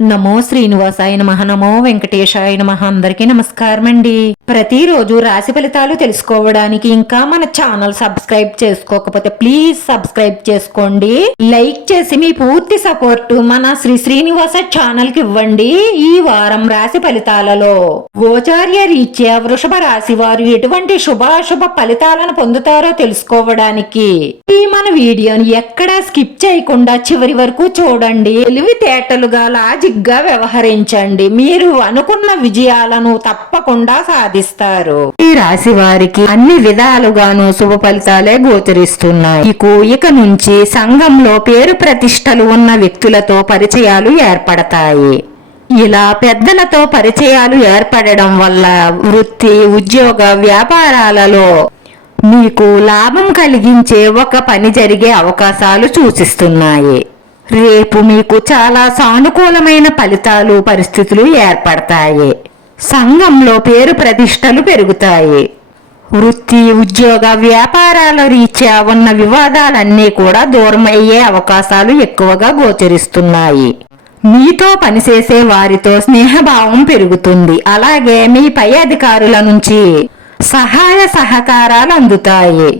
నమో శ్రీనివాసాయ నమః. నమో వెంకటేశాయ నమః. అందరికీ నమస్కారం అండి. ప్రతిరోజు రాశి ఫలితాలు తెలుసుకోవడానికి ఇంకా మన ఛానల్ సబ్స్క్రైబ్ చేసుకోకపోతే ప్లీజ్ సబ్స్క్రైబ్ చేసుకోండి. లైక్ చేసి మీ పూర్తి సపోర్ట్ మన శ్రీనివాస ఛానల్ కి ఇవ్వండి. ఈ వారం రాశి ఫలితాలలో గోచార్య రీత్యా వృషభ రాశి వారు ఎటువంటి శుభాశుభ ఫలితాలను పొందుతారో తెలుసుకోవడానికి ఈ మన వీడియోని ఎక్కడా స్కిప్ చేయకుండా చివరి వరకు చూడండి. తెలివితేటలుగా లాజిక్గా వ్యవహరించండి. మీరు అనుకున్న విజయాలను తప్పకుండా సాధిస్తారు. ఈ రాశి వారికి అన్ని విధాలుగాను శుభ ఫలితాలే గోచరిస్తున్నాయి. ఇక నుంచి సంఘంలో పేరు ప్రతిష్టలు ఉన్న వ్యక్తులతో పరిచయాలు ఏర్పడతాయి. ఇలా పెద్దలతో పరిచయాలు ఏర్పడడం వల్ల వృత్తి, ఉద్యోగ, వ్యాపారాలలో మీకు లాభం కలిగించే ఒక పని జరిగే అవకాశాలు సూచిస్తున్నాయి. రేపు మీకు చాలా సానుకూలమైన ఫలితాలు, పరిస్థితులు ఏర్పడతాయి. సంఘంలో పేరు ప్రతిష్టలు పెరుగుతాయి. వృత్తి, ఉద్యోగ, వ్యాపారాల రీత్యా ఉన్న వివాదాలన్నీ కూడా దూరం అయ్యే అవకాశాలు ఎక్కువగా గోచరిస్తున్నాయి. మీతో పనిచేసే వారితో స్నేహభావం పెరుగుతుంది. అలాగే మీ పై అధికారుల నుంచి సహాయ సహకారాలు అందుతాయి.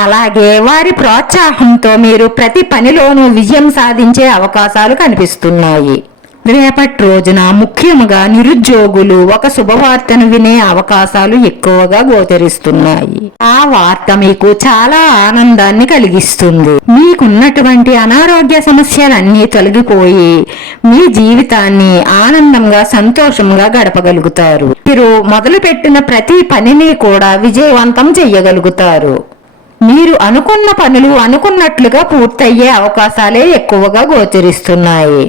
అలాగే వారి ప్రోత్సాహంతో మీరు ప్రతి పనిలోనూ విజయం సాధించే అవకాశాలు కనిపిస్తున్నాయి. రేపటి రోజున ముఖ్యంగా నిరుద్యోగులు ఒక శుభవార్తను వినే అవకాశాలు ఎక్కువగా గోచరిస్తున్నాయి. ఆ వార్త మీకు చాలా ఆనందాన్ని కలిగిస్తుంది. మీకున్నటువంటి అనారోగ్య సమస్యలన్నీ తొలగిపోయి మీ జీవితాన్ని ఆనందంగా, సంతోషంగా గడపగలుగుతారు. మీరు మొదలుపెట్టిన ప్రతి పనిని కూడా విజయవంతం చేయగలుగుతారు. మీరు అనుకున్న పనులు అనుకున్నట్లుగా పూర్తయ్యే అవకాశాలే ఎక్కువగా గోచరిస్తున్నాయి.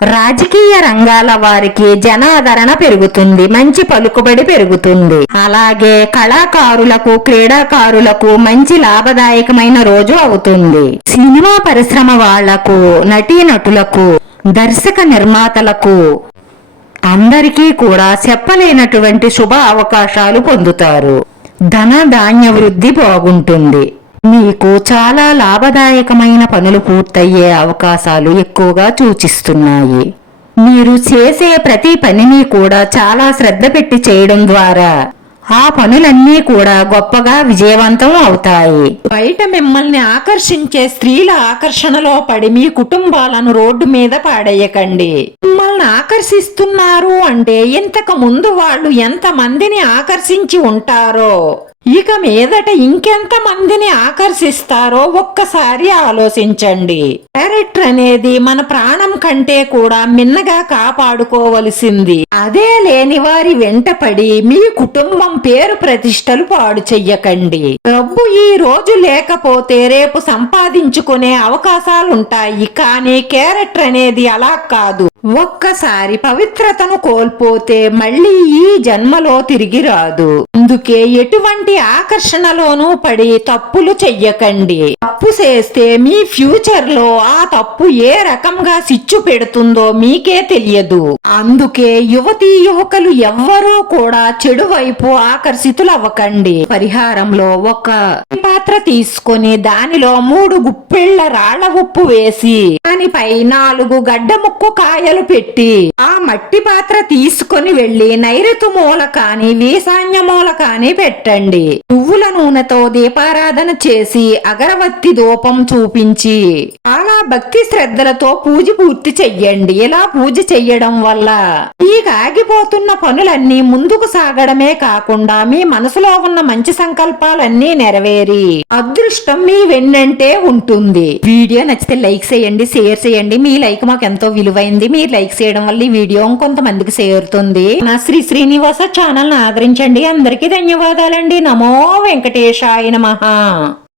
రాజకీయ రంగాల వారికి జనాదరణ పెరుగుతుంది. మంచి పలుకుబడి పెరుగుతుంది. అలాగే కళాకారులకు, క్రీడాకారులకు మంచి లాభదాయకమైన రోజు అవుతుంది. సినిమా పరిశ్రమ వాళ్లకు, నటీనటులకు, దర్శక నిర్మాతలకు అందరికీ కూడా చెప్పలేనటువంటి శుభ అవకాశాలు పొందుతారు. ధన ధాన్య వృద్ధి బాగుంటుంది. మీకు చాలా లాభదాయకమైన పనులు పూర్తయ్యే అవకాశాలు ఎక్కువగా సూచిస్తున్నాయి. మీరు చేసే ప్రతి పనిని కూడా చాలా శ్రద్ధ పెట్టి చేయడం ద్వారా ఆ పనులన్నీ కూడా గొప్పగా విజయవంతం అవుతాయి. బయట మిమ్మల్ని ఆకర్షించే స్త్రీల ఆకర్షణలో పడి మీ కుటుంబాలను రోడ్డు మీద పాడేయకండి. మిమ్మల్ని ఆకర్షిస్తున్నారు అంటే ఇంతకు ముందు వాళ్ళు ఎంత మందిని ఆకర్షించి ఉంటారో ఇక మీదట ఇంకెంత మందిని ఆకర్షిస్తారో ఒక్కసారి ఆలోచించండి. క్యారెక్టర్ అనేది మన ప్రాణం కంటే కూడా మిన్నగా కాపాడుకోవలసింది. అదే లేని వారి వెంటపడి మీ కుటుంబం పేరు ప్రతిష్టలు పాడు చెయ్యకండి. డబ్బు ఈ రోజు లేకపోతే రేపు సంపాదించుకునే అవకాశాలుంటాయి. కానీ క్యారెక్టర్ అనేది అలా కాదు. ఒక్కసారి పవిత్రతను కోల్పోతే మళ్ళీ ఈ జన్మలో తిరిగి రాదు. అందుకే ఎటువంటి ఆకర్షణలోనూ పడి తప్పులు చెయ్యకండి. తప్పు చేస్తే మీ ఫ్యూచర్ లో ఆ తప్పు ఏ రకంగా సిచ్చు పెడుతుందో మీకే తెలియదు. అందుకే యువతీ యువకులు ఎవ్వరూ కూడా చెడు వైపు ఆకర్షితులవ్వకండి. పరిహారంలో ఒక పాత్ర తీసుకొని దానిలో 3 గుప్పెళ్ల రాళ్ల ఉప్పు వేసి దానిపై 4 గడ్డ ముక్కు కాయలు పెట్టి ఆ మట్టి పాత్ర తీసుకొని వెళ్లి నైరుతి మూల కాని ఈశాన్య మూల కాని పెట్టండి. నువ్వుల నూనెతో దీపారాధన చేసి అగరవత్తి ధూపం చూపించి చాలా భక్తి శ్రద్ధలతో పూజ పూర్తి చెయ్యండి. ఇలా పూజ చెయ్యడం వల్ల ఈ ఆగిపోతున్న పనులన్నీ ముందుకు సాగడమే కాకుండా మీ మనసులో ఉన్న మంచి సంకల్పాలన్నీ నెరవేరి అదృష్టం మీ వెన్నంటే ఉంటుంది. వీడియో నచ్చితే లైక్ చేయండి, షేర్ చేయండి. మీ లైక్ మాకు ఎంతో విలువైంది. మీరు లైక్ చేయడం వల్ల ఈ వీడియో కొంతమందికి చేరుతుంది. నా శ్రీనివాస ఛానల్ ఆదరించండి. అందరికీ ధన్యవాదాలండి. నమో వెంకటేశాయ నమః.